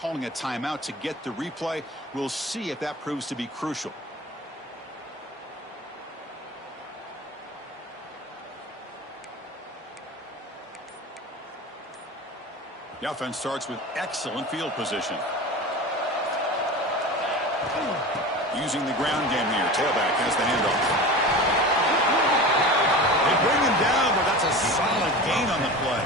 calling a timeout to get the replay. We'll see if that proves to be crucial. The offense starts with excellent field position. Using the ground game here. Tailback has the handoff. They bring him down, but that's a solid gain on the play.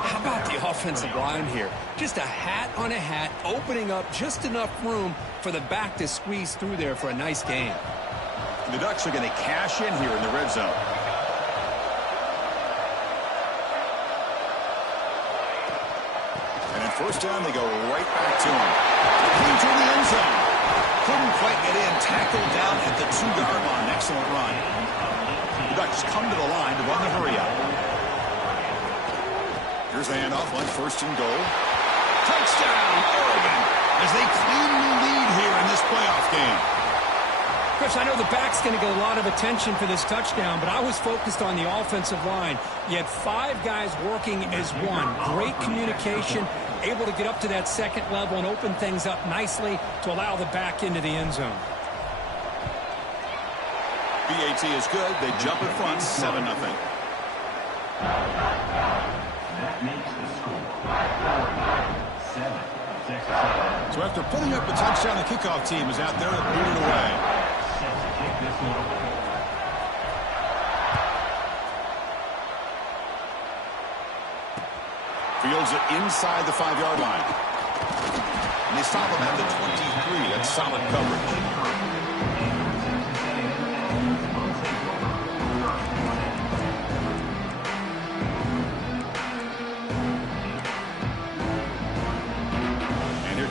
How about the offensive line here? Just a hat on a hat, opening up just enough room for the back to squeeze through there for a nice gain. The Ducks are going to cash in here in the red zone. And in first down, they go right back to him. Clean to the end zone. Couldn't quite get in. Tackled down at the 2-yard line. Excellent run. The Ducks come to the line to run the hurry-up. Here's the handoff on first and goal. Touchdown, Oregon, as they claim the lead here in this playoff game. Chris, I know the back's going to get a lot of attention for this touchdown, but I was focused on the offensive line. You had 5 guys working as one. Great communication, able to get up to that second level and open things up nicely to allow the back into the end zone. BAT is good. They jump in front, 7-0. That makes the score 7. So after putting up a touchdown, the kickoff team is out there to boot it away. Set to kick this one. Fields it inside the 5-yard line. And they stop him at the 23. That's solid coverage.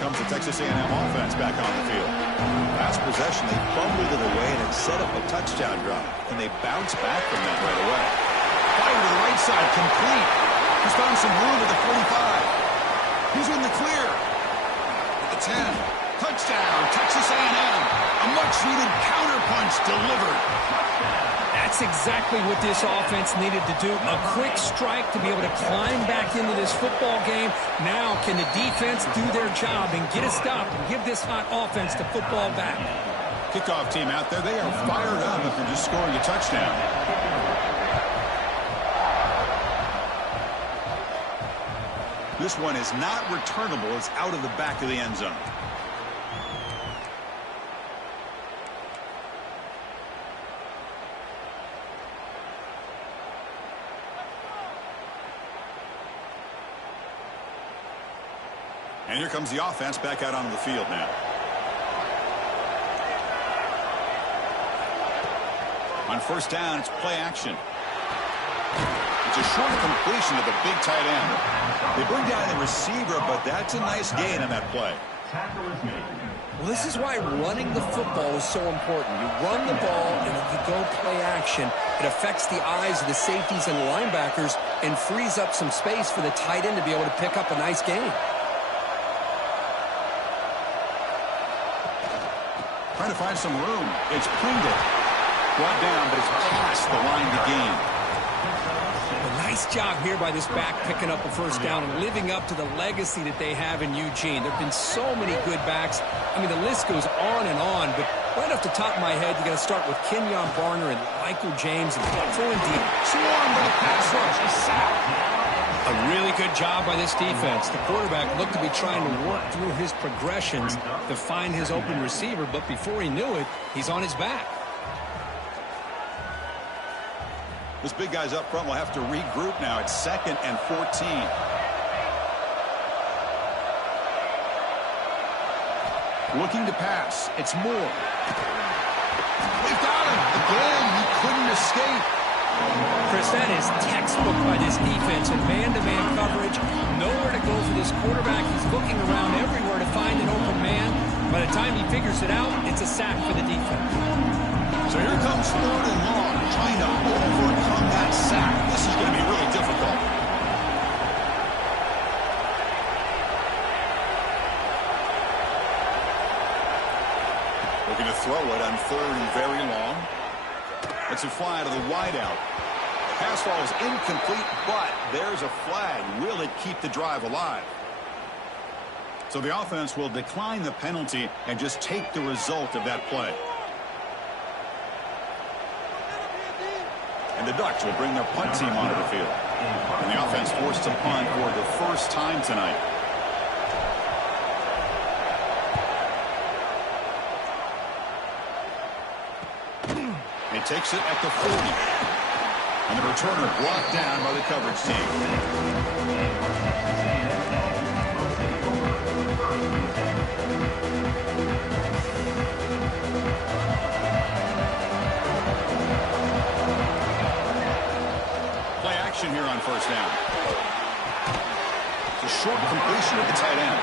The Texas A&M offense back on the field. Last possession, they fumbled it away and it set up a touchdown drive. And they bounce back from that right away. Fire to the right side, complete. He's found some room at the 45. He's in the clear. At the 10. Touchdown, Texas A&M. A much-needed counterpunch delivered. That's exactly what this offense needed to do. A quick strike to be able to climb back into this football game. Now can the defense do their job and get a stop and give this hot offense the football back? Kickoff team out there, they are fired up after just scoring a touchdown. This one is not returnable. It's out of the back of the end zone. And here comes the offense back out onto the field now. On first down, it's play action. It's a short completion to the big tight end. They bring down the receiver, but that's a nice gain on that play. Well, this is why running the football is so important. You run the ball, and if you go play action, it affects the eyes of the safeties and linebackers and frees up some space for the tight end to be able to pick up a nice gain. Trying to find some room. It's Pringle. Brought down, but it's past the line to gain. A nice job here by this back picking up a first down and living up to the legacy that they have in Eugene. There have been so many good backs. I mean, the list goes on and on, but right off the top of my head, you got to start with Kenyon Barner and Michael James and throw in deep. Swarmed by the pass rush. He's sacked. A really good job by this defense. The quarterback looked to be trying to work through his progressions to find his open receiver, but before he knew it, he's on his back. This big guy's up front will have to regroup now. It's 2nd and 14. Looking to pass. It's Moore. They've got him. Again, he couldn't escape. Chris, that is textbook by this defense in man-to-man coverage. Nowhere to go for this quarterback. He's looking around everywhere to find an open man. By the time he figures it out, it's a sack for the defense. So here comes 3rd and long, trying to overcome that sack. This is going to be really difficult. Looking to throw it on 3rd and very long. It's a fly to the wideout. Pass ball is incomplete, but there's a flag. Will it keep the drive alive? So the offense will decline the penalty and just take the result of that play. And the Ducks will bring their punt team onto the field. And the offense forced to punt for the first time tonight. He takes it at the 40. And the returner brought down by the coverage team. Here on first down. It's a short completion of the tight end.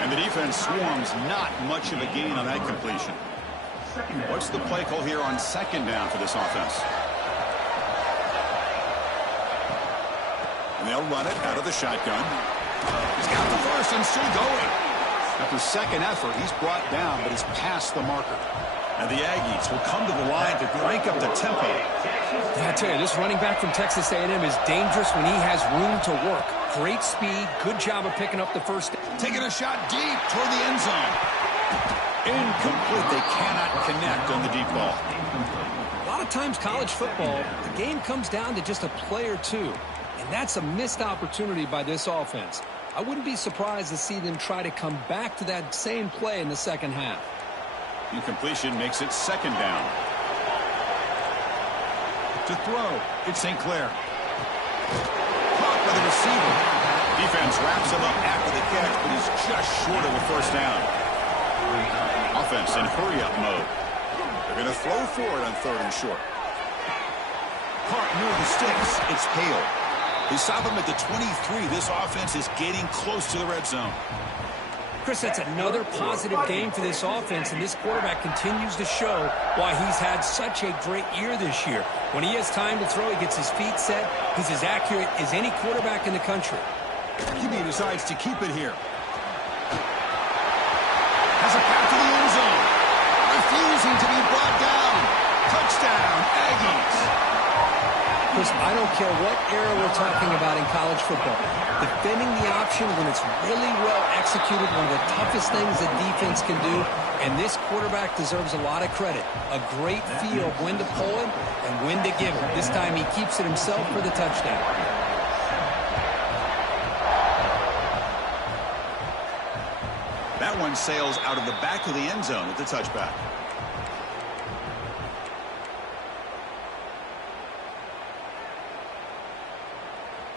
And the defense swarms not much of a gain on that completion. What's the play call here on second down for this offense? And they'll run it out of the shotgun. He's got the first and still going. After second effort, he's brought down, but he's past the marker. And the Aggies will come to the line to crank up the tempo. Yeah, I tell you, this running back from Texas A&M is dangerous when he has room to work. Great speed, good job of picking up the first. Taking a shot deep toward the end zone. Incomplete. They cannot connect on the deep ball. A lot of times college football, the game comes down to just a play or two. And that's a missed opportunity by this offense. I wouldn't be surprised to see them try to come back to that same play in the second half. Incompletion makes it second down. To throw, it's St. Clair. Caught by the receiver. Defense wraps him up after the catch, but he's just short of a first down. Offense in hurry-up mode. They're going to throw for it on third and short. Caught near the sticks. It's Hale. They stop him at the 23. This offense is getting close to the red zone. Chris, that's another positive game for this offense, and this quarterback continues to show why he's had such a great year this year. When he has time to throw, he gets his feet set. He's as accurate as any quarterback in the country. QB decides to keep it here. Has a path to the end zone. Refusing to be brought down. Touchdown, Aggies. Chris, I don't care what era we're talking about in college football. Defending the option when it's really well executed, one of the toughest things a defense can do, and this quarterback deserves a lot of credit. A great feel of when to pull him and when to give him. This time he keeps it himself for the touchdown. That one sails out of the back of the end zone at the touchback.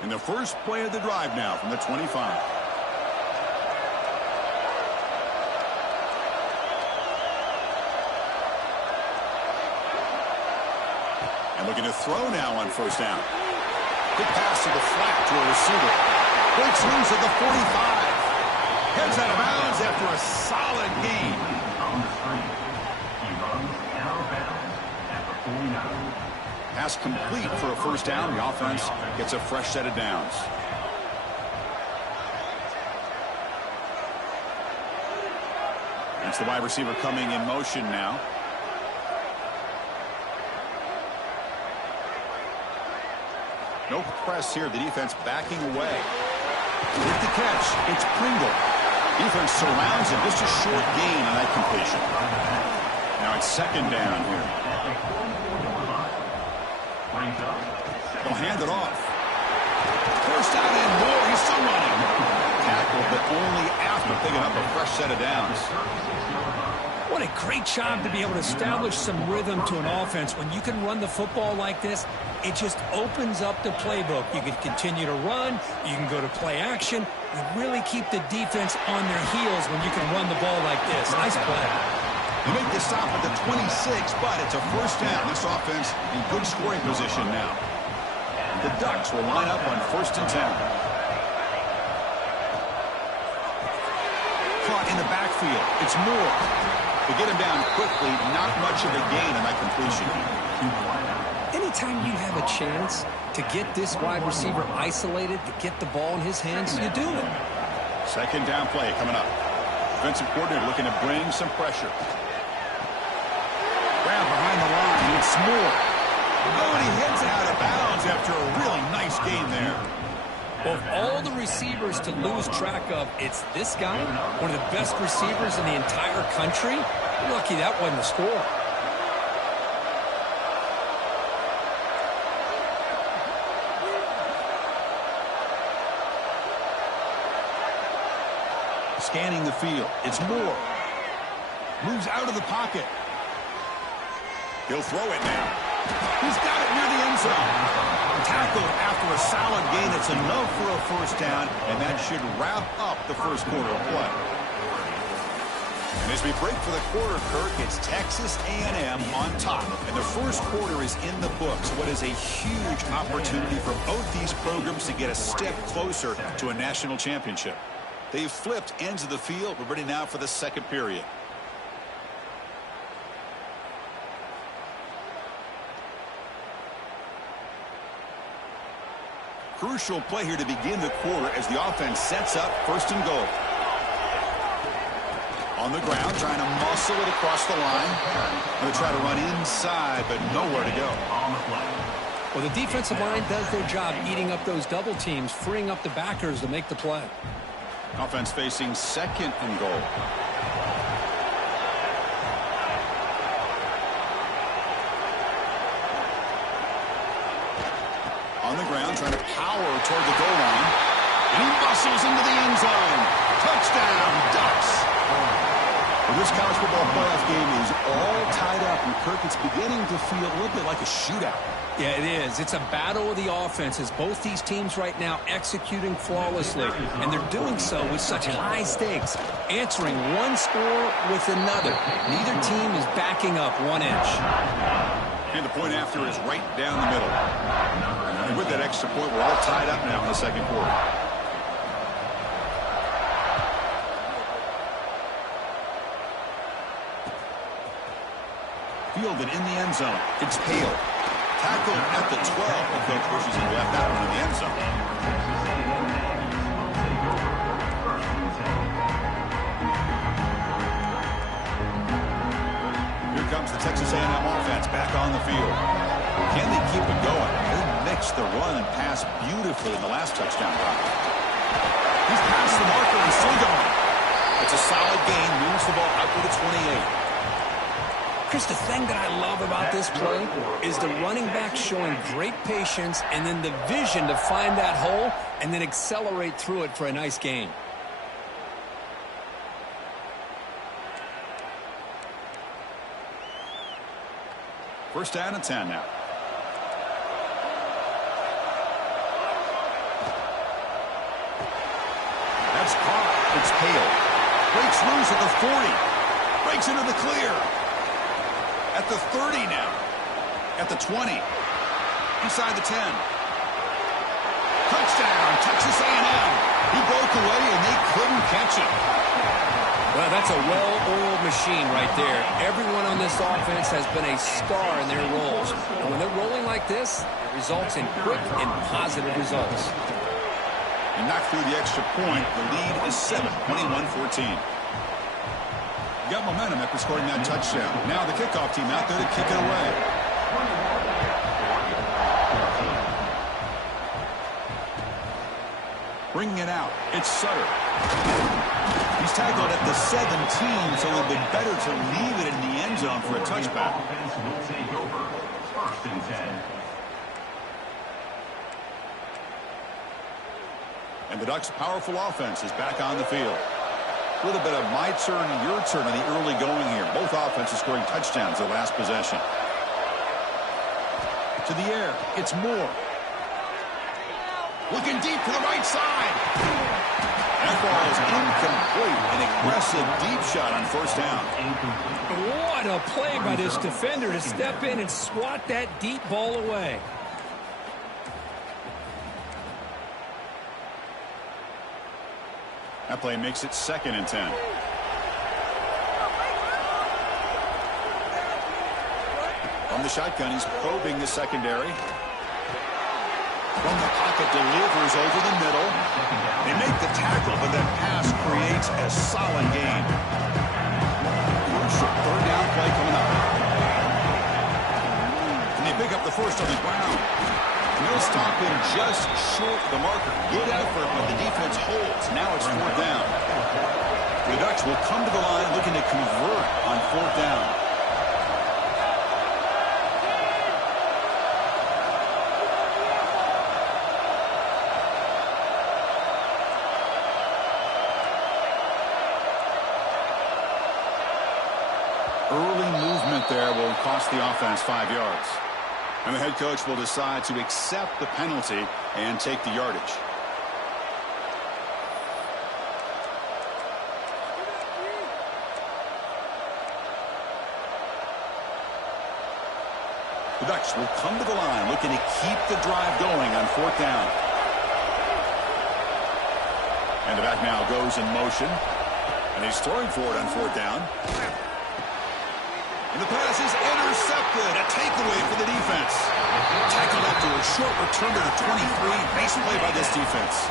In the first play of the drive now from the 25. And looking to throw now on first down. Quick pass to the flat to a receiver. Breaks loose at the 45. Heads out of bounds after a solid gain. On the screen, he runs out of bounds at the 49. Pass complete for a first down. The offense gets a fresh set of downs. It's the wide receiver coming in motion now. No press here. The defense backing away. With the catch, it's Pringle. Defense surrounds him. Just a short gain on that completion. Now it's second down here. They'll hand it off. First down and more. He's still running. Tackled, but only after picking up a fresh set of downs. What a great job to be able to establish some rhythm to an offense. When you can run the football like this, it just opens up the playbook. You can continue to run. You can go to play action. You really keep the defense on their heels when you can run the ball like this. Nice play. They make the stop at the 26, but it's a first down. This offense in good scoring position now. The Ducks will line up on 1st and 10. Caught in the backfield. It's Moore. They get him down quickly. Not much of a gain on that completion. Anytime you have a chance to get this wide receiver isolated, to get the ball in his hands, you do it. Second down play coming up. Defensive coordinator looking to bring some pressure. Grab behind the line. It's Moore. Oh, and he heads out of bounds after a really nice gain there. Well, of all the receivers to lose track of, it's this guy, one of the best receivers in the entire country. You're lucky that wasn't a score. Scanning the field. It's Moore. Moves out of the pocket. He'll throw it now. He's got it near the end zone. Tackled after a solid gain. It's enough for a first down, and that should wrap up the first quarter of play. And as we break for the quarter, Kirk, it's Texas A&M on top. And the first quarter is in the books. What is a huge opportunity for both these programs to get a step closer to a national championship. They've flipped ends of the field. We're ready now for the second period. Crucial play here to begin the quarter as the offense sets up first and goal. On the ground, trying to muscle it across the line. Going to try to run inside, but nowhere to go. Well, the defensive line does their job eating up those double teams, freeing up the backers to make the play. Offense facing second and goal. On the ground, trying to power toward the goal line. And he muscles into the end zone. Touchdown, Ducks. Well, this college football playoff game is all tied up, and Kirk, it's beginning to feel a little bit like a shootout. Yeah, it is. It's a battle of the offenses. Both these teams right now executing flawlessly, and they're doing so with such high stakes, answering one score with another. Neither team is backing up 1 inch. And the point after is right down the middle. And with that extra point, we're all tied up now in the second quarter. Fielded in the end zone. It's Hale. Tackled at the 12. The coach wishes he left that one in the end zone. Here comes the Texas A&M offense back on the field. Can they keep it going? They mixed the run and pass beautifully in the last touchdown drive. He's past the marker and still going. It's a solid gain. Moves the ball out to the 28. Chris, the thing that I love about this play is the running back showing great patience and then the vision to find that hole and then accelerate through it for a nice gain. First down and 10 now. That's caught. It's Hale. Breaks loose at the 40. Breaks into the clear. At the 30 now. At the 20. Inside the 10. Touchdown, Texas A&M. He broke away and they couldn't catch him. Well, that's a well-oiled machine right there. Everyone on this offense has been a star in their roles. And when they're rolling like this, it results in quick and positive results. And knocked through the extra point. The lead is 7, 21-14. Got momentum after scoring that touchdown. Now the kickoff team out there to kick it away. Bringing it out. It's Sutter. He's tackled at the 17, so it would be better to leave it in the end zone for a touchback. And the Ducks' powerful offense is back on the field. A little bit of my turn, your turn in the early going here. Both offenses scoring touchdowns their last possession. To the air, it's Moore. Looking deep to the right side. That ball is incomplete. An aggressive deep shot on first down. What a play by this defender to step in and swat that deep ball away. That play makes it 2nd and 10. From the shotgun, he's probing the secondary. From the pocket, delivers over the middle. They make the tackle, but that pass creates a solid gain. Crucial third down play coming up. And they pick up the first on the ground. And they'll stop him just short of the marker. Good effort, but the defense holds. Now it's 4th down. The Ducks will come to the line looking to convert on 4th down. Early movement there will cost the offense 5 yards. And the head coach will decide to accept the penalty and take the yardage. The Ducks will come to the line looking to keep the drive going on 4th down. And the back now goes in motion. And he's throwing for it on 4th down. And the pass is intercepted. A takeaway for the defense. Tackled after a short return to the 23. Nice play by this defense.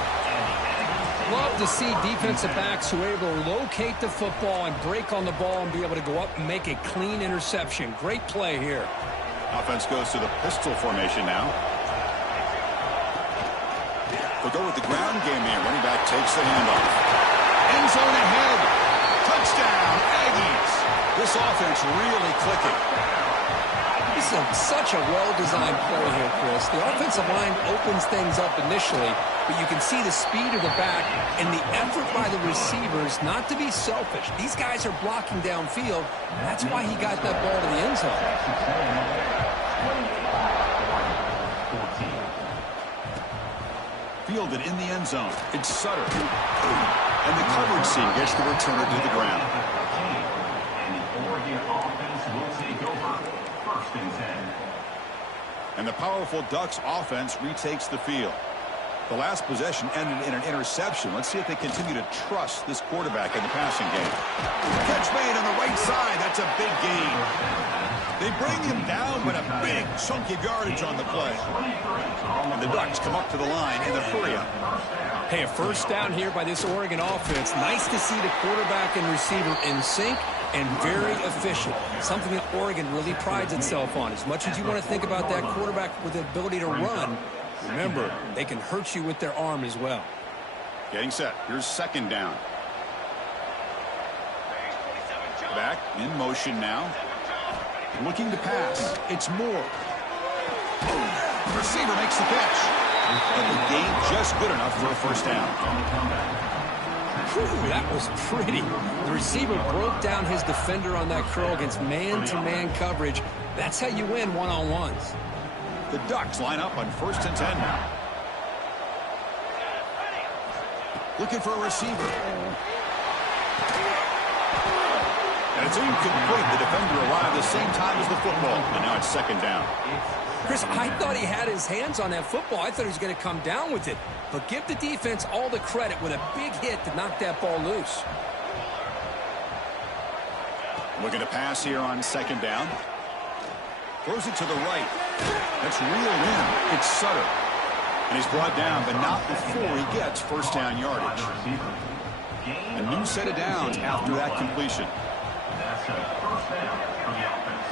Love to see defensive backs who are able to locate the football and break on the ball and be able to go up and make a clean interception. Great play here. Offense goes to the pistol formation now. They'll go with the ground game here. Running back takes the handoff. End zone ahead. Touchdown, Aggies. This offense really clicking. This is such a well-designed play here, Chris. The offensive line opens things up initially, but you can see the speed of the back and the effort by the receivers not to be selfish. These guys are blocking downfield, and that's why he got that ball to the end zone. Fielded in the end zone. It's Sutter. And the coverage team gets the returner to the ground. And the powerful Ducks offense retakes the field. The last possession ended in an interception. Let's see if they continue to trust this quarterback in the passing game. Catch made on the right side. That's a big gain. They bring him down, but a big chunk of yardage on the play. And the Ducks come up to the line in the hurry-up. Hey, a 1st down here by this Oregon offense. Nice to see the quarterback and receiver in sync and very efficient. Something that Oregon really prides itself on. As much as you want to think about that quarterback with the ability to run, remember, they can hurt you with their arm as well. Getting set. Here's 2nd down. Back in motion now. Looking to pass. It's Moore. The receiver makes the catch. And the gain just good enough for a 1st down. Whew, that was pretty. The receiver broke down his defender on that curl against man-to-man coverage. That's how you win one-on-ones. The Ducks line up on 1st and 10 now. Looking for a receiver. And it's incomplete. The defender arrived the same time as the football. And now it's 2nd down. Chris, I thought he had his hands on that football. I thought he was going to come down with it. But give the defense all the credit with a big hit to knock that ball loose. Looking to pass here on 2nd down. Throws it to the right. That's reeled in. It's Sutter. And he's brought down, but not before he gets 1st down yardage. A new set of downs after that completion. That's a 1st down for the offense.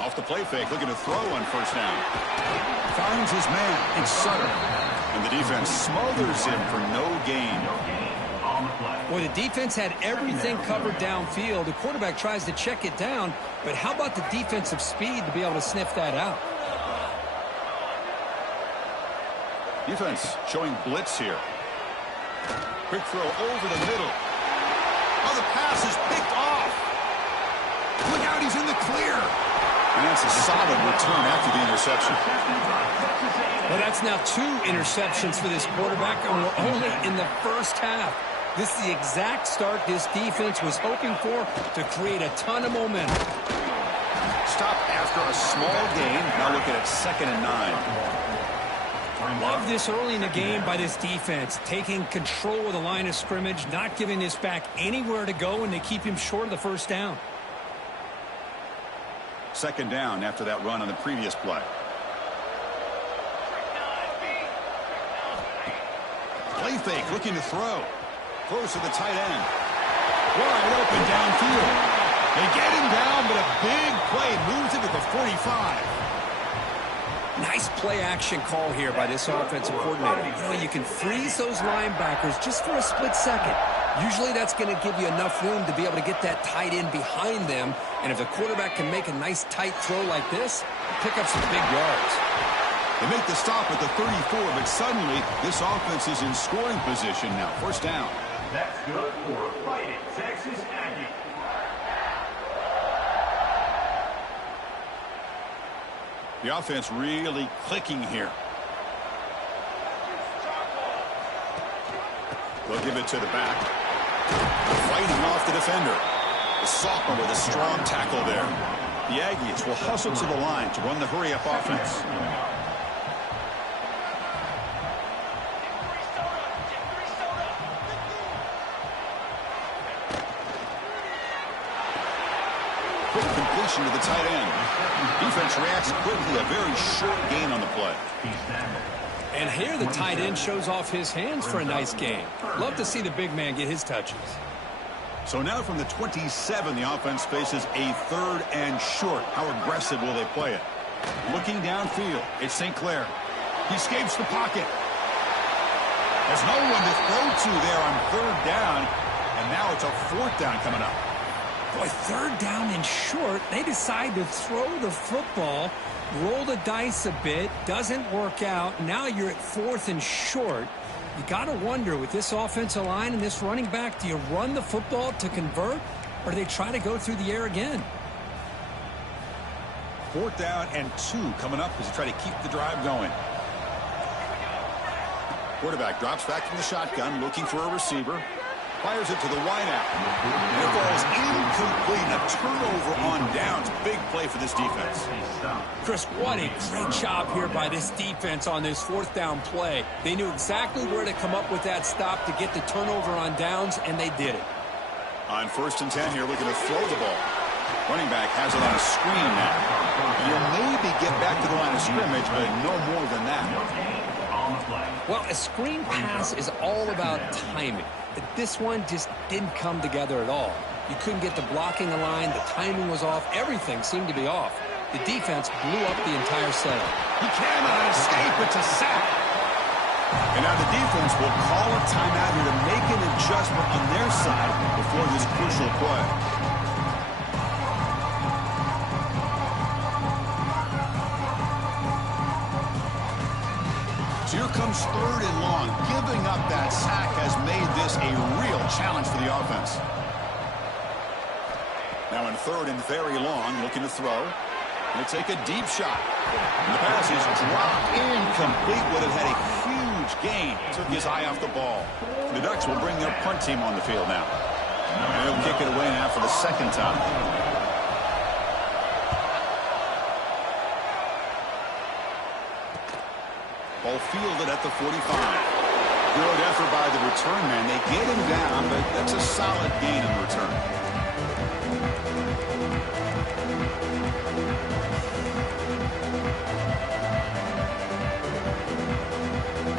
Off the play fake, looking to throw on 1st down. Finds his man. It's Sutter. And the defense smothers him for no gain. Boy, the defense had everything covered downfield. The quarterback tries to check it down, but how about the defensive speed to be able to sniff that out? Defense showing blitz here. Quick throw over the middle. Oh, the pass is picked off. Look out, he's in the clear. And that's a solid return after the interception. Well, that's now 2 interceptions for this quarterback, and we're only in the 1st half. This is the exact start this defense was hoping for to create a ton of momentum. Stop after a small gain. Now looking at 2nd and 9. Love this early in the game by this defense, taking control of the line of scrimmage, not giving this back anywhere to go, and they keep him short of the 1st down. 2nd down after that run on the previous play. Play fake, looking to throw. Throws to the tight end. Wide open downfield. They get him down, but a big play moves him to the 45. Nice play-action call here by this offensive coordinator. You know, you can freeze those linebackers just for a split second. Usually that's going to give you enough room to be able to get that tight end behind them. And if the quarterback can make a nice tight throw like this, pick up some big yards. They make the stop at the 34, but suddenly this offense is in scoring position now. First down. That's good for Fighting Texas Aggie. The offense really clicking here. They'll give it to the back. Fighting off the defender. The sophomore with a strong tackle there. The Aggies will hustle to the line to run the hurry-up offense. Quick completion to the tight end. Defense reacts quickly. A very short gain on the play. And here the tight end shows off his hands for a nice gain. Love to see the big man get his touches. So now from the 27, the offense faces a 3rd and short. How aggressive will they play it? Looking downfield, it's St. Clair. He escapes the pocket. There's no one to throw to there on 3rd down. And now it's a 4th down coming up. Boy, 3rd down and short. They decide to throw the football, roll the dice a bit, doesn't work out. Now you're at 4th and short. You got to wonder, with this offensive line and this running back, do you run the football to convert, or do they try to go through the air again? 4th down and 2 coming up as they try to keep the drive going. Quarterback drops back from the shotgun, looking for a receiver. Fires it to the wideout. And it falls incomplete. A turnover on downs. Big play for this defense. Chris, what a great job here by this defense on this 4th down play. They knew exactly where to come up with that stop to get the turnover on downs, and they did it. On 1st and 10 here, looking to throw the ball. Running back has it on a screen now. You'll maybe get back to the line of scrimmage, but no more than that. Well, a screen pass is all about timing. But this one just didn't come together at all. You couldn't get the blocking line, the timing was off, everything seemed to be off. The defense blew up the entire setup. He cannot escape, it's a sack. And now the defense will call a timeout here to make an adjustment on their side before this crucial play. So here comes 3rd and long. Giving up that sack has made this a real challenge for the offense. Now in 3rd and very long, looking to throw. He'll take a deep shot. And the pass is dropped incomplete. Would have had a huge gain. Took his eye off the ball. The Ducks will bring their punt team on the field now. And they'll kick it away now for the 2nd time. Ball fielded at the 45. Good effort by the return man. They get him down, but that's a solid gain in return.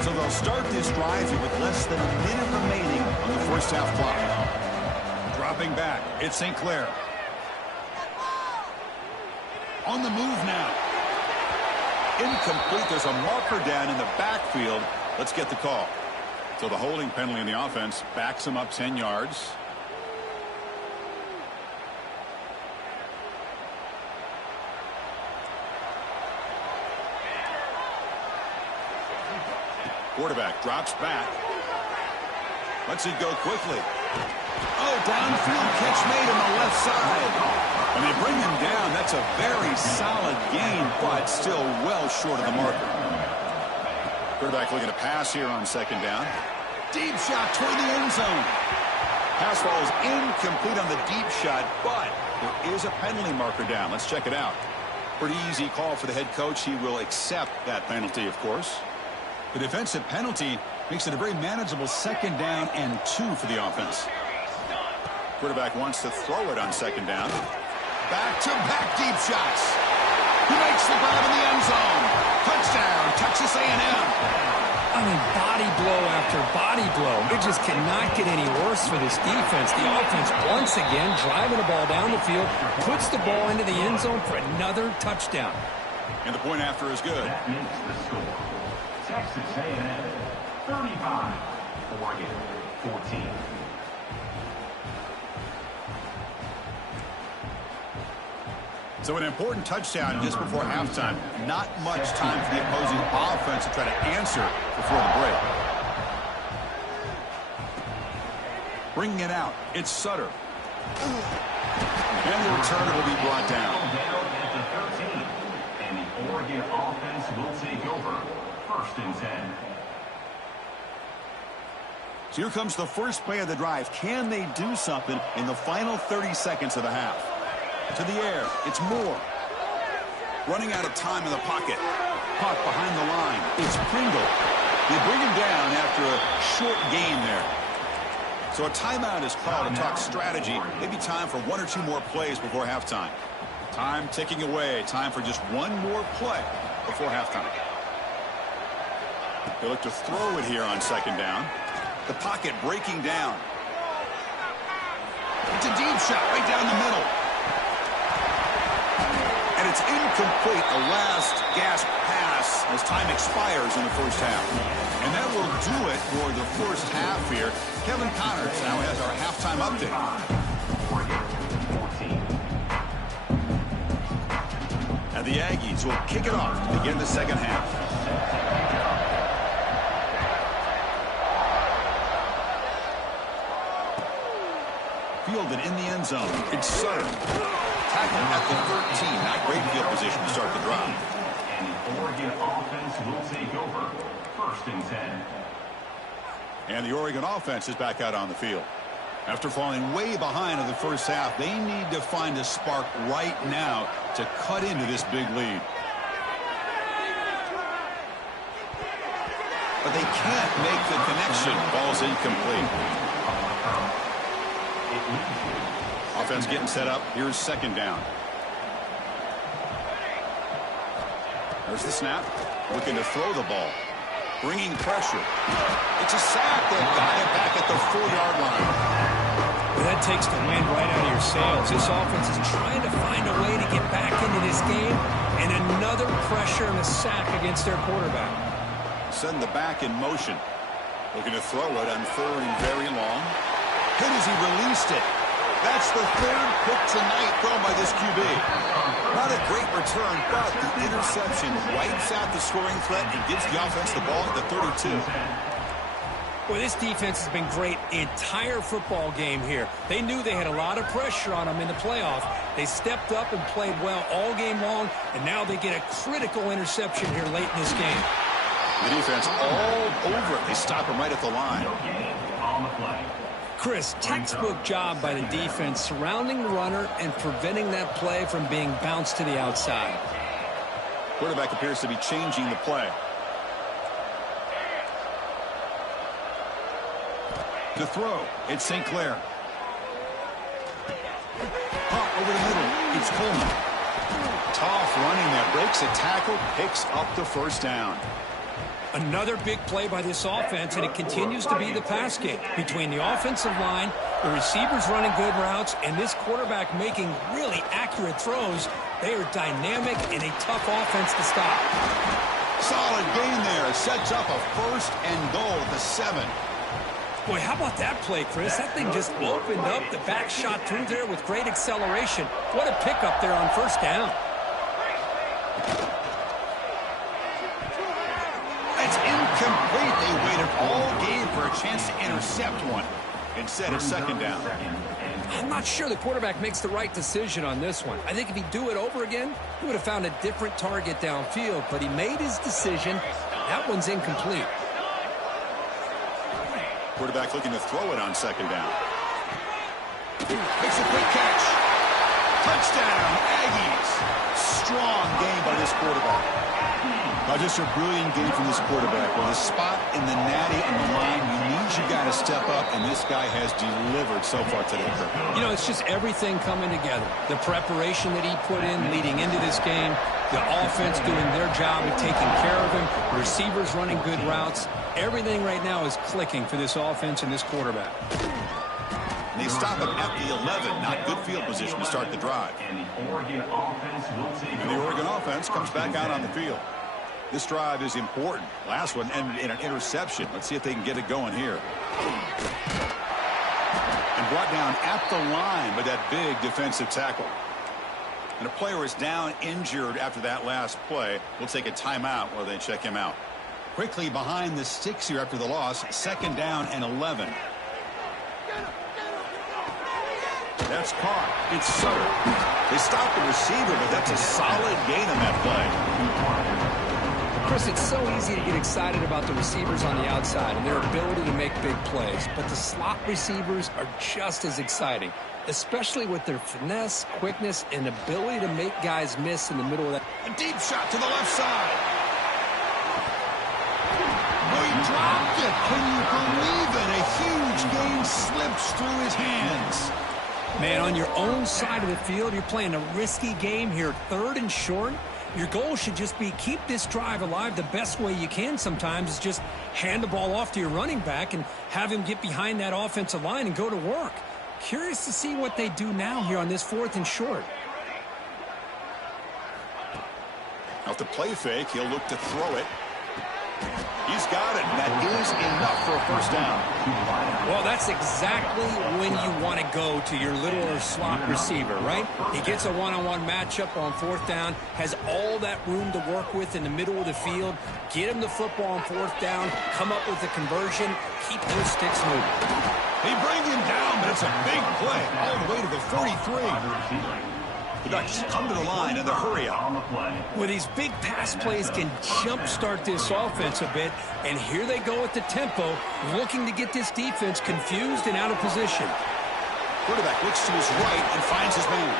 So they'll start this drive here with less than a minute remaining on the 1st half clock. Dropping back, it's St. Clair. On the move now. Incomplete. There's a marker down in the backfield. Let's get the call. So the holding penalty in the offense backs him up 10 yards. Quarterback drops back. Lets it go quickly. Oh, downfield catch made on the left side. And they bring him down. That's a very solid gain, but still well short of the marker. Quarterback looking to pass here on 2nd down. Deep shot toward the end zone. Pass falls incomplete on the deep shot, but there is a penalty marker down. Let's check it out. Pretty easy call for the head coach. He will accept that penalty, of course. The defensive penalty makes it a very manageable 2nd down and 2 for the offense. Quarterback wants to throw it on 2nd down. Back-to-back deep shots. He makes the grab in the end zone. Touchdown, Texas A&M. I mean, body blow after body blow. It just cannot get any worse for this defense. The offense, once again, driving the ball down the field, puts the ball into the end zone for another touchdown. And the point after is good. That makes the score. Texas A&M 35, Oregon 14. So an important touchdown just before halftime. Not much time for the opposing offense to try to answer before the break. Bringing it out, it's Sutter. And the return will be brought down. Down at the 13. And the Oregon offense will take over. 1st and 10. So here comes the first play of the drive. Can they do something in the final 30 seconds of the half? To the air, it's Moore. Running out of time in the pocket. Puck behind the line. It's Pringle. They bring him down after a short gain there. So a timeout is called to talk strategy. Maybe time for 1 or 2 more plays before halftime. Time ticking away. Time for just 1 more play before halftime. They look to throw it here on 2nd down. The pocket breaking down. It's a deep shot right down the middle. And it's incomplete, a last gasp pass as time expires in the first half. And that will do it for the first half here. Kevin Connors now has our halftime update. And the Aggies will kick it off to begin the second half. Fielded in the end zone. It's Sutter. Tackled at the 13. Not great field position to start the drive. And the Oregon offense will take over. 1st and 10. And the Oregon offense is back out on the field. After falling way behind in the first half, they need to find a spark right now to cut into this big lead. But they can't make the connection. Ball's incomplete. Offense getting set up. Here's 2nd down. There's the snap. Looking to throw the ball. Bringing pressure. It's a sack. They've got it back at the 4-yard line. Well, that takes the wind right out of your sails. This offense is trying to find a way to get back into this game. And another pressure and a sack against their quarterback. Send the back in motion. Looking to throw it on 3rd and very long. Hit as he released it. That's the 3rd pick tonight thrown by this QB. Not a great return, but the interception wipes out the scoring threat and gives the offense the ball at the 32. Well, this defense has been great the entire football game here. They knew they had a lot of pressure on them in the playoff. They stepped up and played well all game long, and now they get a critical interception here late in this game. The defense all over it. They stop him right at the line. On the play. Chris, textbook job by the defense surrounding the runner and preventing that play from being bounced to the outside. Quarterback appears to be changing the play. To throw, it's St. Clair. Pop over the middle, it's Coleman. Tough running there, breaks a tackle, picks up the 1st down. Another big play by this offense, and it continues to be the pass game. Between the offensive line, the receivers running good routes, and this quarterback making really accurate throws, they are dynamic and a tough offense to stop. Solid gain there. Sets up a 1st and goal at the 7. Boy, how about that play, Chris? That thing just opened up. The back shot through there with great acceleration. What a pickup there on 1st down. It's incomplete. They waited all game for a chance to intercept one. Instead, it's 2nd down. I'm not sure the quarterback makes the right decision on this one. I think if he'd do it over again, he would have found a different target downfield, but he made his decision. That one's incomplete. Quarterback looking to throw it on 2nd down. Makes a quick catch. Touchdown, Aggies. Strong game by this quarterback. Just a brilliant game from this quarterback. With a spot in the natty on the line, you need your guy to step up, and this guy has delivered so far today. You know, it's just everything coming together. The preparation that he put in leading into this game, The offense doing their job of taking care of him. Receivers running good routes. Everything right now is clicking for this offense and this quarterback. They stop him at the 11. Not good field position to start the drive. And the Oregon offense will take And the Oregon offense comes back out on the field. This drive is important. Last one ended in an interception. Let's see if they can get it going here. And brought down at the line by that big defensive tackle. And a player is down injured after that last play. We'll take a timeout while they check him out. Quickly behind the sticks here after the loss. 2nd down and 11. That's caught. It's Sutter. They stopped the receiver, but that's a solid gain on that play. Chris, it's so easy to get excited about the receivers on the outside and their ability to make big plays, but the slot receivers are just as exciting, especially with their finesse, quickness, and ability to make guys miss in the middle of that. A deep shot to the left side. Oh, he dropped it. Can you believe it? A huge gain slips through his hands. Man, on your own side of the field, you're playing a risky game here, 3rd and short. Your goal should just be keep this drive alive the best way you can sometimes is just hand the ball off to your running back and have him get behind that offensive line and go to work. Curious to see what they do now here on this 4th and short. Off the play fake, he'll look to throw it. He's got it. That is enough for a 1st down. Well, that's exactly when you want to go to your little slot receiver, right? He gets a one-on-one matchup on 4th down, has all that room to work with in the middle of the field. Get him the football on 4th down, come up with a conversion, keep those sticks moving. They bring him down, but it's a big play all the way to the 43. The Ducks come to the line in the hurry up. Well, these big pass plays can jumpstart this offense a bit, and here they go at the tempo, looking to get this defense confused and out of position. Quarterback looks to his right and finds his man.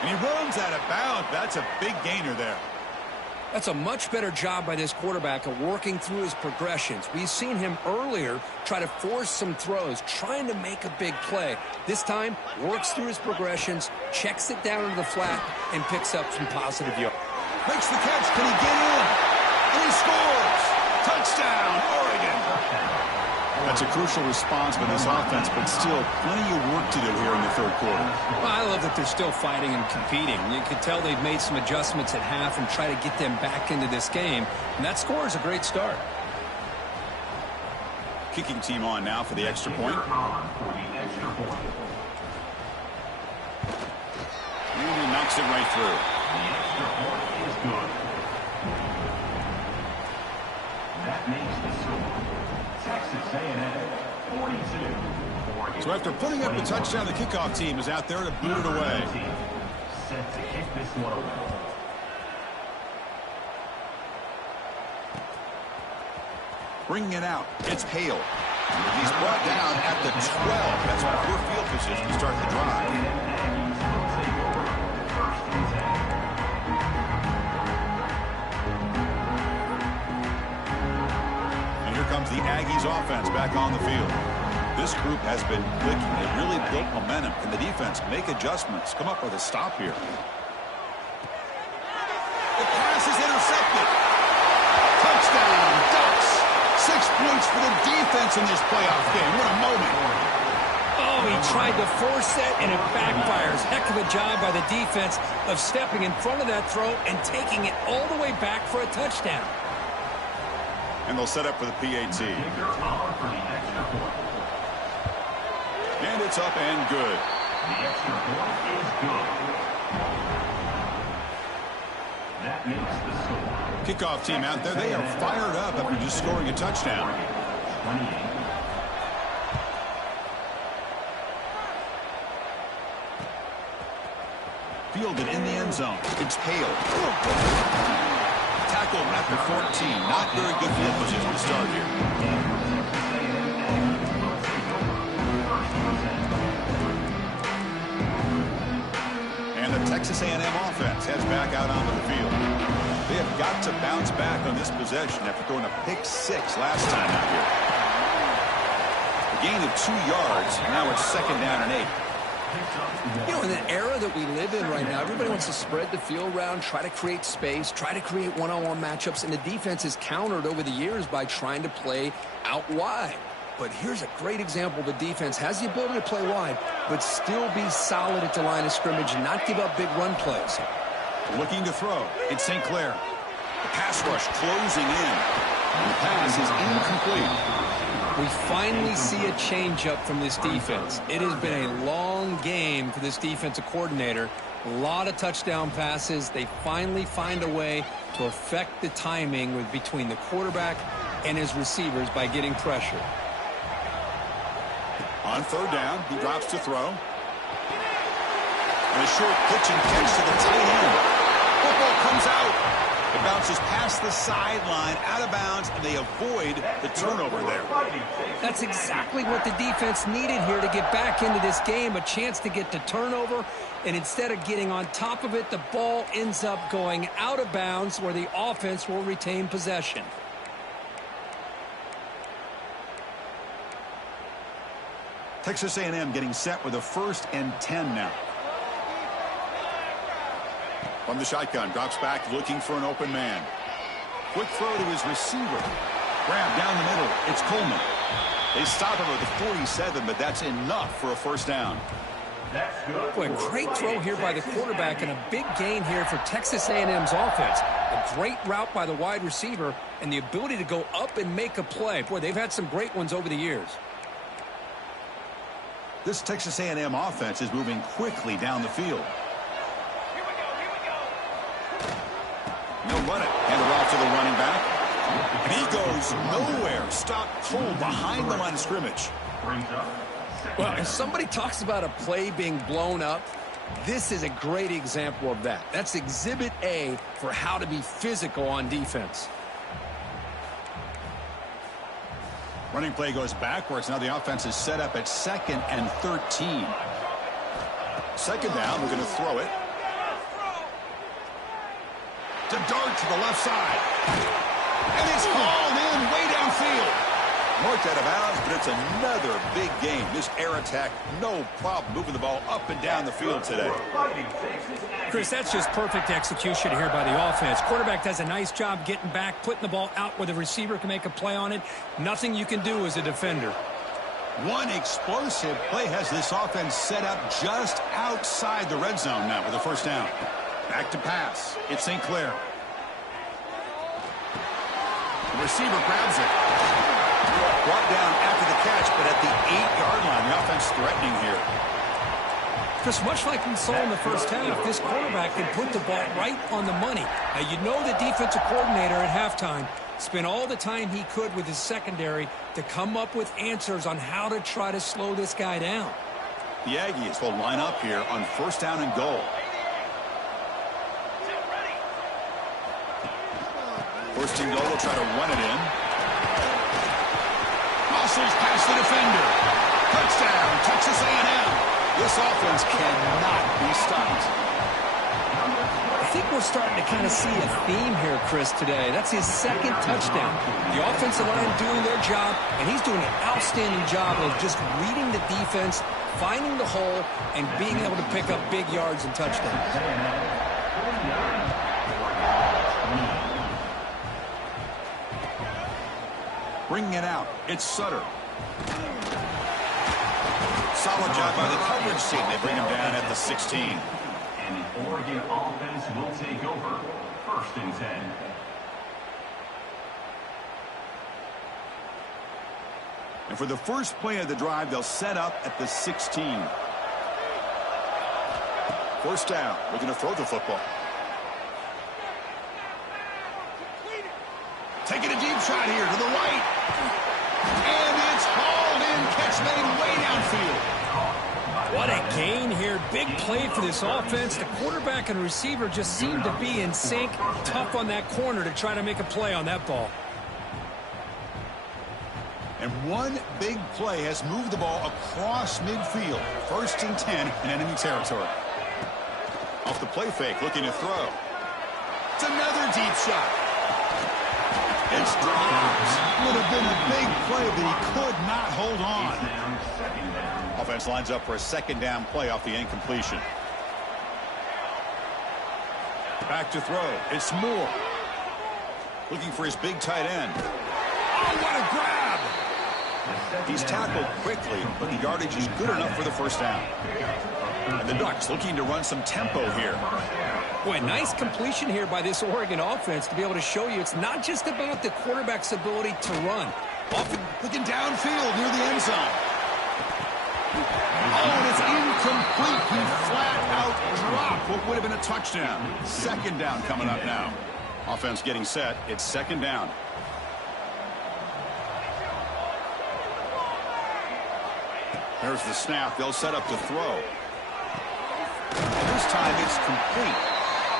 And he runs out of bounds. That's a big gainer there. That's a much better job by this quarterback of working through his progressions. We've seen him earlier try to force some throws, trying to make a big play. This time, works through his progressions, checks it down into the flat, and picks up some positive yards. Makes the catch. Can he get in? And he scores! Touchdown, Oregon! That's a crucial response by this offense, but still plenty of work to do here in the 3rd quarter. Well, I love that they're still fighting and competing. You can tell they've made some adjustments at half and try to get them back into this game. And that score is a great start. Kicking team on now for the extra point. And he knocks it right through. The extra point is good. That makes the score. Texas A&M 42. So after putting up the touchdown, the kickoff team is out there to boot it away. Set to kick this one away. Bringing it out. It's Hale. He's brought down at the 12. That's poor field position to start the drive. Comes the Aggies offense back on the field. This group has been clicking. They really built momentum. Can the defense make adjustments? Come up with a stop here. The pass is intercepted. Touchdown, Ducks. 6 points for the defense in this playoff game. What a moment. Oh, he tried to force it, and it backfires. Heck of a job by the defense of stepping in front of that throw and taking it all the way back for a touchdown. And they'll set up for the PAT. And it's up and good. The extra point is good. That makes the score. Kickoff team out there, they are fired up after just scoring a touchdown. 28. Fielded in the end zone. It's Hale. Tackle at the 14. Not very good field position to start here. And the Texas A&M offense heads back out onto the field. They have got to bounce back on this possession after throwing a pick 6 last time out here. A gain of 2 yards. Now it's 2nd down and 8. You know, in the era that we live in right now, everybody wants to spread the field around, try to create space, try to create one-on-one matchups, and the defense is countered over the years by trying to play out wide. But here's a great example. The defense has the ability to play wide, but still be solid at the line of scrimmage and not give up big run plays. Looking to throw. It's St. Clair. The pass rush closing in. And the pass is incomplete. We finally see a change-up from this defense. It has been a long game for this defensive coordinator. A lot of touchdown passes. They finally find a way to affect the timing between the quarterback and his receivers by getting pressure. On third down, he drops to throw. And a short pitch and catch to the tight end. Football comes out. It bounces past the sideline, out of bounds, and they avoid the turnover there. That's exactly what the defense needed here to get back into this game, a chance to get to turnover, and instead of getting on top of it, the ball ends up going out of bounds where the offense will retain possession. Texas A&M getting set with a 1st and 10 now. From the shotgun, drops back looking for an open man. Quick throw to his receiver. Grab down the middle. It's Coleman. They stop him at the 47, but that's enough for a 1st down. Boy, a great throw here by the quarterback and a big gain here for Texas A&M's offense. A great route by the wide receiver and the ability to go up and make a play. Boy, they've had some great ones over the years. This Texas A&M offense is moving quickly down the field. They'll run it. Hand it off to the running back. And he goes nowhere. Stopped cold behind the line of scrimmage. Well, if somebody talks about a play being blown up, this is a great example of that. That's Exhibit A for how to be physical on defense. Running play goes backwards. Now the offense is set up at 2nd and 13. 2nd down. We're going to throw it. To dart to the left side. And it's hauled in way downfield. Marked out of bounds, but it's another big game. This air attack, no problem moving the ball up and down the field today. Chris, that's just perfect execution here by the offense. Quarterback does a nice job getting back, putting the ball out where the receiver can make a play on it. Nothing you can do as a defender. One explosive play has this offense set up just outside the red zone now with a 1st down. Back to pass. It's St. Clair. The receiver grabs it. Brought down after the catch, but at the 8-yard line, the offense threatening here. Just much like we saw in the first half, this quarterback can put the ball right on the money. Now, you know the defensive coordinator at halftime spent all the time he could with his secondary to come up with answers on how to try to slow this guy down. The Aggies will line up here on 1st down and goal. 1st and goal, will try to run it in. Muscles past the defender. Touchdown, Texas A&M. This offense cannot be stopped. I think we're starting to kind of see a theme here, Chris, today. That's his 2nd touchdown. The offensive line doing their job, and he's doing an outstanding job of just reading the defense, finding the hole, and being able to pick up big yards and touchdowns. Bringing it out, it's Sutter. Solid job by the coverage team. They bring him down at the 16. And the Oregon offense will take over 1st and 10. And for the first play of the drive, they'll set up at the 16. 1st down. We're going to throw the football. Taking a deep shot here to the right. And it's hauled in. Catch made way downfield. What a gain here. Big play for this offense. The quarterback and receiver just seem to be in sync. Tough on that corner to try to make a play on that ball. And one big play has moved the ball across midfield. 1st and 10 in enemy territory. Off the play fake, looking to throw. It's another deep shot. It's dropped. Would have been a big play, but he could not hold on. Offense lines up for a second down play off the incompletion. Back to throw. It's Moore. Looking for his big tight end. Oh, what a grab! He's tackled quickly, but the yardage is good enough for the first down. And the Ducks looking to run some tempo here. Boy, nice completion here by this Oregon offense to be able to show you it's not just about the quarterback's ability to run. Often looking downfield near the end zone. Oh, and it's incomplete. He flat out dropped what would have been a touchdown. Second down coming up now. Offense getting set. It's second down. There's the snap. They'll set up to throw. And this time it's complete.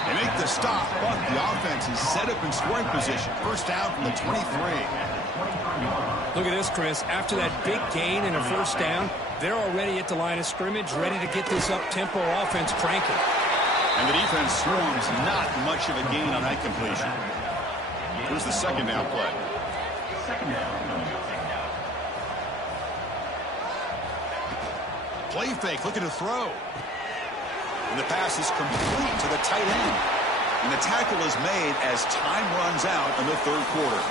They make the stop, but the offense is set up in scoring position. First down from the 23. Look at this, Chris. After that big gain and a first down, they're already at the line of scrimmage, ready to get this up-tempo offense cranking. And the defense swarms not much of a gain on that completion. Here's the second down play. Play fake, looking to throw. And the pass is complete to the tight end. And the tackle is made as time runs out in the third quarter.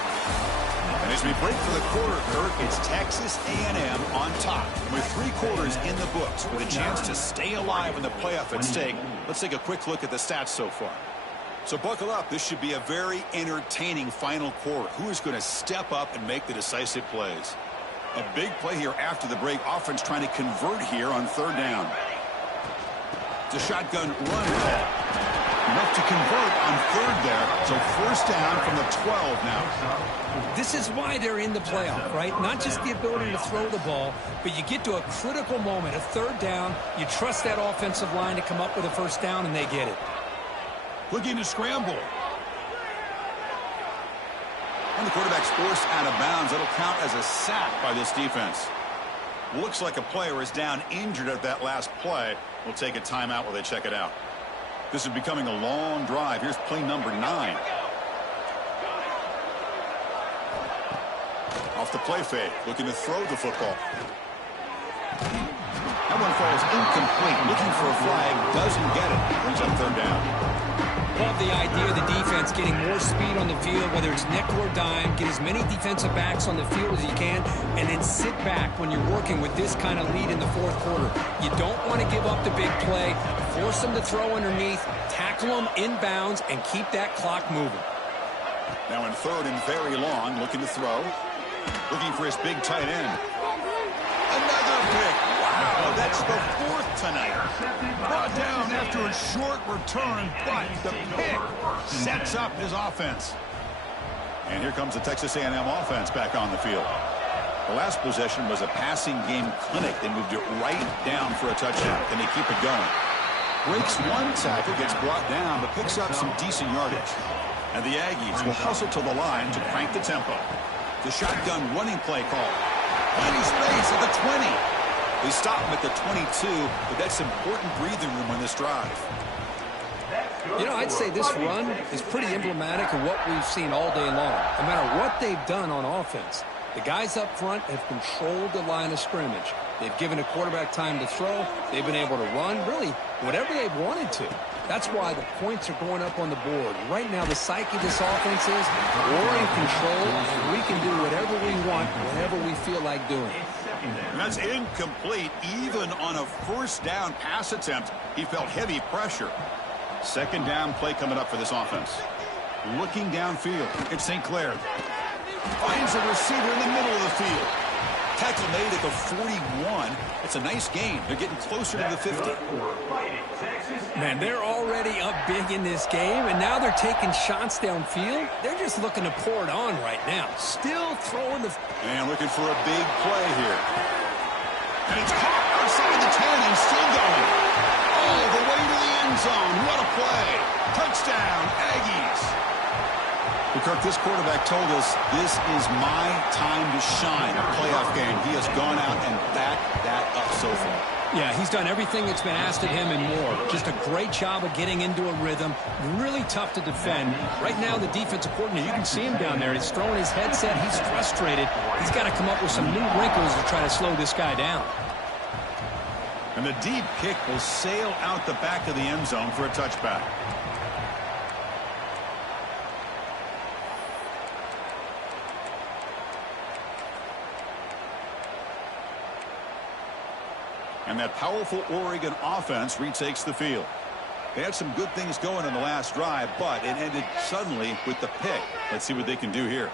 And as we break for the quarter, Kirk, it's Texas A&M on top. With 3 quarters in the books, with a chance to stay alive in the playoff at stake, let's take a quick look at the stats so far. So buckle up. This should be a very entertaining final quarter. Who is going to step up and make the decisive plays? A big play here after the break. Offense trying to convert here on third down. It's a shotgun run call. Enough to convert on third there. So first down from the 12 now. This is why they're in the playoff, right? Not just the ability to throw the ball, but you get to a critical moment, a third down. You trust that offensive line to come up with a first down, and they get it. Looking to scramble. And the quarterback's forced out of bounds. That'll count as a sack by this defense. Looks like a player is down injured at that last play. We'll take a timeout while they check it out. This is becoming a long drive. Here's play number 9. Off the play fake, looking to throw the football. That one falls incomplete. Looking for a flag, doesn't get it. Brings up third down. Love the idea of the defense getting more speed on the field, whether it's nickel or dime, get as many defensive backs on the field as you can, and then sit back when you're working with this kind of lead in the fourth quarter. You don't want to give up the big play, force them to throw underneath, tackle them inbounds, and keep that clock moving. Now in third and very long, looking to throw. Looking for his big tight end. Another pick. Wow, that's the 4th tonight. Brought down after a short return, but the pick sets up his offense. And here comes the Texas A&M offense back on the field. The last possession was a passing game clinic. They moved it right down for a touchdown. Can they keep it going? Breaks one tackle, gets brought down, but picks up some decent yardage. And the Aggies will hustle to the line to crank the tempo. The shotgun running play call. Plenty space at the 20. They stop him at the 22, but that's important breathing room on this drive. You know, I'd say this run is pretty emblematic of what we've seen all day long. No matter what they've done on offense, the guys up front have controlled the line of scrimmage. They've given a quarterback time to throw. They've been able to run, really, whatever they've wanted to. That's why the points are going up on the board. Right now, the psyche of this offense is we're in control. We can do whatever we want, whenever we feel like doing it. And that's incomplete. Even on a first down pass attempt, he felt heavy pressure. Second down play coming up for this offense. Looking downfield, it's St. Clair. Finds a receiver in the middle of the field. Tackle made at the 41. It's a nice gain. They're getting closer to the 50. Man, they're already up big in this game, and now they're taking shots downfield. They're just looking to pour it on right now. Still throwing the... And looking for a big play here. And it's caught outside the 10 and still going. All the way to the end zone. What a play. Touchdown, Aggies. Kirk, this quarterback told us this is my time to shine. A playoff game. He has gone out and backed that up so far. Yeah, he's done everything that's been asked of him and more. Just a great job of getting into a rhythm. Really tough to defend. Right now, the defensive coordinator, you can see him down there. He's throwing his headset. He's frustrated. He's got to come up with some new wrinkles to try to slow this guy down. And the deep kick will sail out the back of the end zone for a touchback. And that powerful Oregon offense retakes the field. They had some good things going in the last drive, but it ended suddenly with the pick. Let's see what they can do here.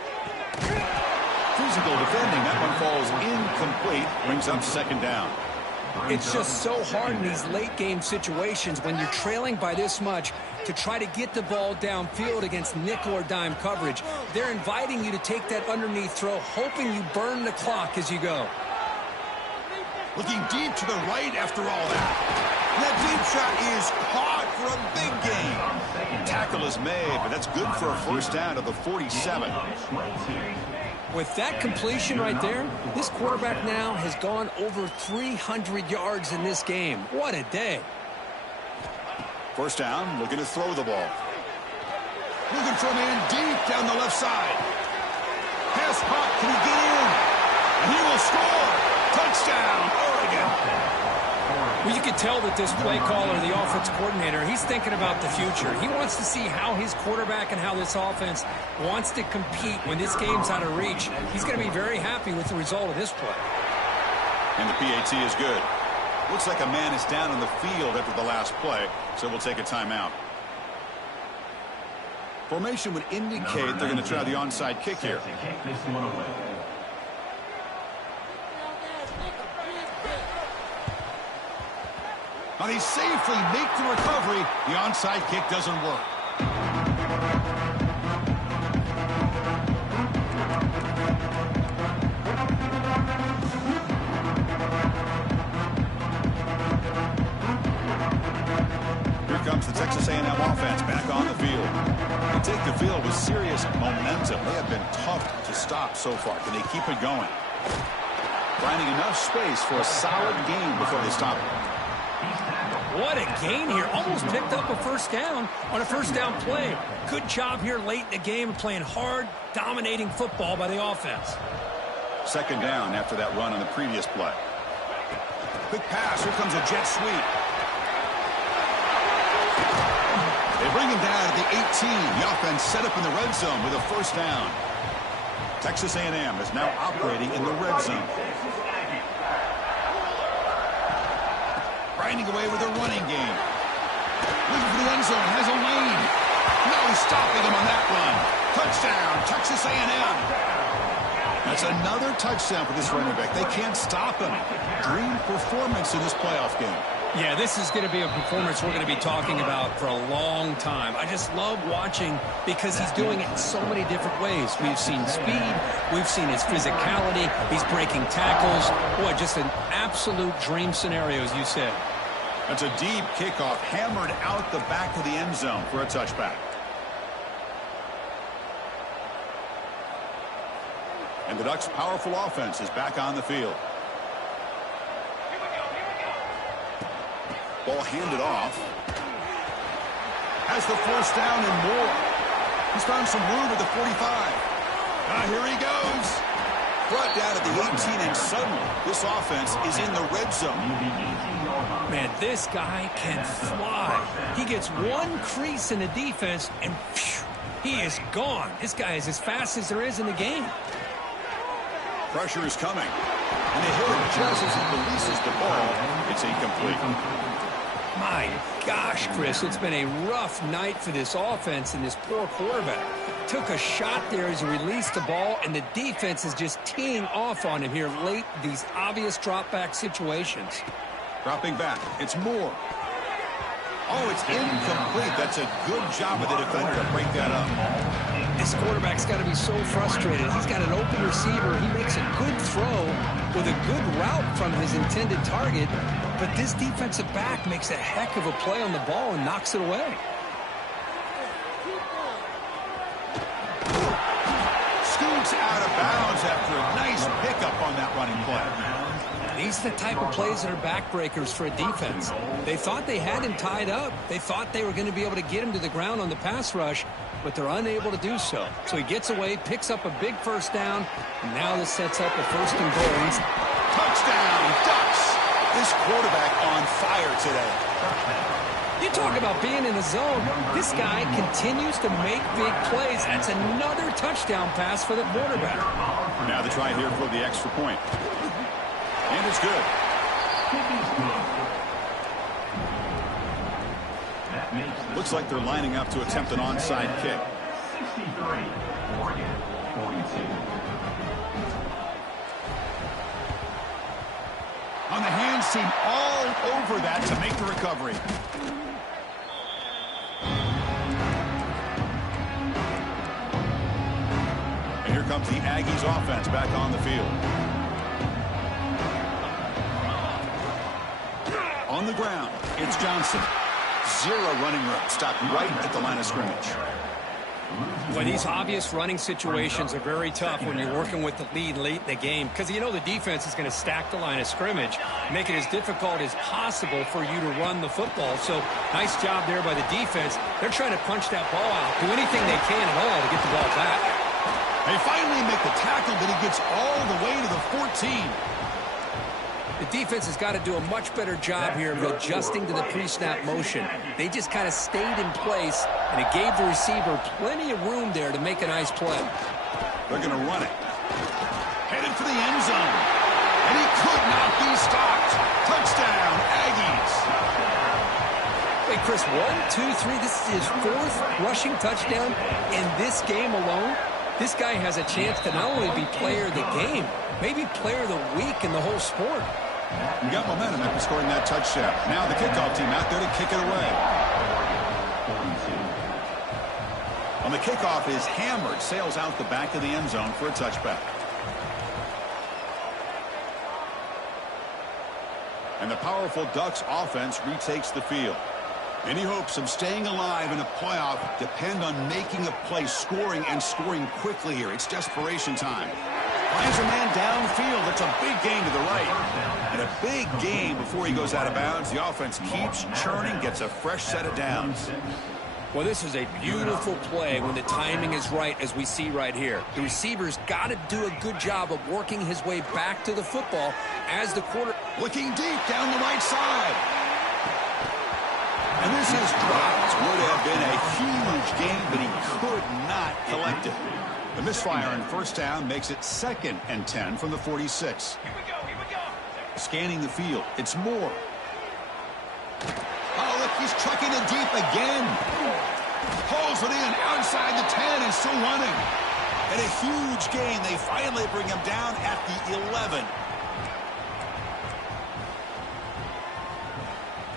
Physical defending. That one falls incomplete. Brings up second down. It's just so hard in these late game situations when you're trailing by this much to try to get the ball downfield against nickel or dime coverage. They're inviting you to take that underneath throw, hoping you burn the clock as you go. Looking deep to the right after all that. And that deep shot is caught for a big gain. Tackle is made, but that's good for a first down of the 47. With that completion right there, this quarterback now has gone over 300 yards in this game. What a day. First down, looking to throw the ball. Looking for a man deep down the left side. Pass caught, can he get in? And he will score. Touchdown, Oregon. Well, you can tell that this play caller, the offense coordinator, he's thinking about the future. He wants to see how his quarterback and how this offense wants to compete when this game's out of reach. He's going to be very happy with the result of this play. And the PAT is good. Looks like a man is down on the field after the last play, so we'll take a timeout. Formation would indicate they're going to try the onside kick here. Now they safely make the recovery. The onside kick doesn't work. Here comes the Texas A&M offense back on the field. They take the field with serious momentum. They have been tough to stop so far. Can they keep it going? Finding enough space for a solid gain before they stop it. What a gain here. Almost picked up a first down on a first down play. Good job here late in the game, playing hard, dominating football by the offense. Second down after that run on the previous play. Quick pass. Here comes a jet sweep. They bring him down at the 18. The offense set up in the red zone with a first down. Texas A&M is now operating in the red zone. Grinding away with a running game. Looking for the end zone. Has a lane. No stopping him on that run. Touchdown, Texas A&M. That's another touchdown for this running back. They can't stop him. Dream performance in this playoff game. Yeah, this is going to be a performance we're going to be talking about for a long time. I just love watching because he's doing it in so many different ways. We've seen speed. We've seen his physicality. He's breaking tackles. Boy, just an absolute dream scenario, as you said. That's a deep kickoff hammered out the back of the end zone for a touchback. And the Ducks' powerful offense is back on the field. Ball handed off. Has the first down and more. He's found some room at the 45. Here he goes. Brought down at the 18, and suddenly this offense is in the red zone. Man, this guy can fly. He gets one crease in the defense, and phew, he is gone. This guy is as fast as there is in the game. Pressure is coming. And they hit him just as he releases the ball. It's incomplete. My gosh, Chris, it's been a rough night for this offense and this poor quarterback. Took a shot there as he released the ball, and the defense is just teeing off on him here late, these obvious drop-back situations. Dropping back. It's Moore. Oh, it's incomplete. That's a good job of the defender to break that up. This quarterback's got to be so frustrated. He's got an open receiver. He makes a good throw with a good route from his intended target, but this defensive back makes a heck of a play on the ball and knocks it away. Scoots out of bounds after a nice pickup on that running play. These are the type of plays that are backbreakers for a defense. They thought they had him tied up. They thought they were going to be able to get him to the ground on the pass rush, but they're unable to do so. So he gets away, picks up a big first down, and now this sets up a first and goal. Touchdown, Ducks! This quarterback on fire today. You talk about being in the zone. This guy continues to make big plays. That's another touchdown pass for the quarterback. Now the try here for the extra point. And it's good. Looks like they're lining up to attempt an onside kick. 63, Oregon, 42. On the hands team all over that to make the recovery. And here comes the Aggies offense back on the field. On the ground, it's Johnson. Zero running room. Stopped right at the line of scrimmage. Well, these obvious running situations are very tough when you're working with the lead late in the game because you know the defense is going to stack the line of scrimmage, make it as difficult as possible for you to run the football. So nice job there by the defense. They're trying to punch that ball out, do anything they can at all to get the ball back. They finally make the tackle, but he gets all the way to the 14. The defense has got to do a much better job here of adjusting to the pre-snap motion. They just kind of stayed in place, and it gave the receiver plenty of room there to make a nice play. They're going to run it. Headed for the end zone. And he could not be stopped. Touchdown, Aggies. Wait, Chris, 1, 2, 3. This is his fourth rushing touchdown in this game alone. This guy has a chance to not only be player of the game, maybe player of the week in the whole sport. You got momentum after scoring that touchdown. Now the kickoff team out there to kick it away. On the kickoff is hammered, sails out the back of the end zone for a touchback. And the powerful Ducks offense retakes the field. Any hopes of staying alive in a playoff depend on making a play, scoring, and scoring quickly here. It's desperation time. Finds a man downfield. That's a big gain to the right. And a big gain before he goes out of bounds. The offense keeps churning, gets a fresh set of downs. Well, this is a beautiful play when the timing is right, as we see right here. The receiver's got to do a good job of working his way back to the football as the quarter. Looking deep down the right side. And this is dropped. Would have been a huge gain, but he could not collect it. The misfire on first down makes it 2nd and 10 from the 46. Here we go. Scanning the field. It's Moore. Oh, look, he's trucking it deep again. Pulls it in outside the 10 and still running. And a huge gain. They finally bring him down at the 11.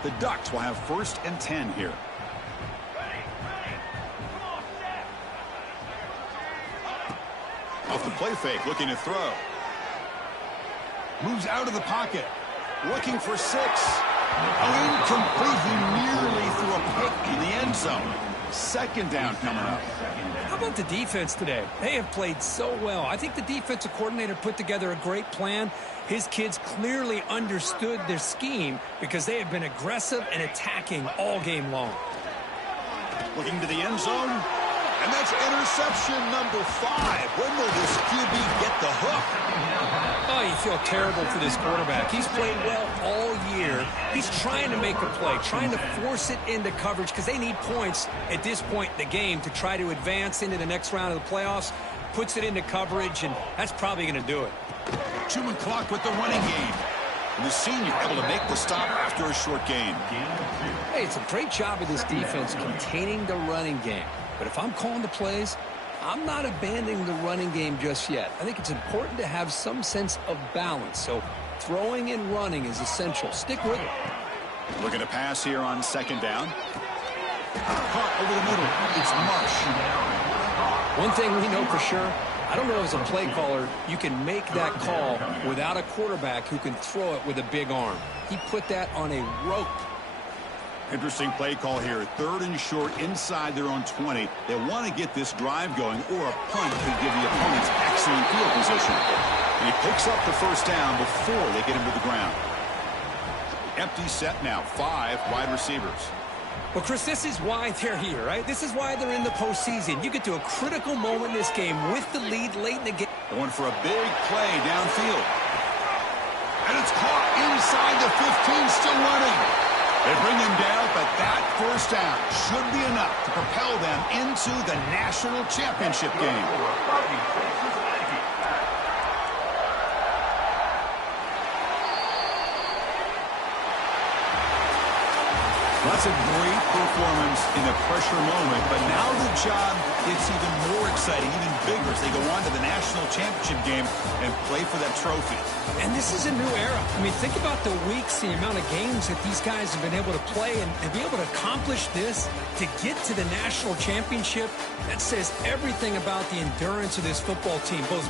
The Ducks will have 1st and 10 here. Off the play fake, looking to throw. Moves out of the pocket. Looking for 6. Oh, incomplete. He nearly threw a pick in the end zone. 2nd down coming up. How about the defense today? They have played so well. I think the defensive coordinator put together a great plan. His kids clearly understood their scheme because they have been aggressive and attacking all game long. Looking to the end zone. And that's interception number 5. When will this QB get the hook? Oh, you feel terrible for this quarterback. He's played well all year. He's trying to make a play, trying to force it into coverage because they need points at this point in the game to try to advance into the next round of the playoffs. Puts it into coverage, and that's probably going to do it. Chewing clock with the running game. And the senior able to make the stop after a short gain. Hey, it's a great job of this defense containing the running game. But if I'm calling the plays, I'm not abandoning the running game just yet. I think it's important to have some sense of balance. So throwing and running is essential. Stick with it. Looking to pass here on 2nd down. Caught over the middle. It's Marsh. One thing we know for sure, I don't know as a play caller, you can make that call without a quarterback who can throw it with a big arm. He put that on a rope. Interesting play call here. 3rd and short inside their own 20. They want to get this drive going, or a punt could give the opponents excellent field position. And he picks up the 1st down before they get him to the ground. Empty set now. 5 wide receivers. Well, Chris, this is why they're here, right? This is why they're in the postseason. You get to a critical moment in this game with the lead late in the game. Going for a big play downfield. And it's caught inside the 15, still running. They bring him down, but that first down should be enough to propel them into the national championship game. That's a great performance in a pressure moment, but now the job gets even more exciting, even bigger as they go on to the national championship game and play for that trophy. And this is a new era. I mean, think about the weeks, the amount of games that these guys have been able to play and be able to accomplish this, to get to the national championship. That says everything about the endurance of this football team, both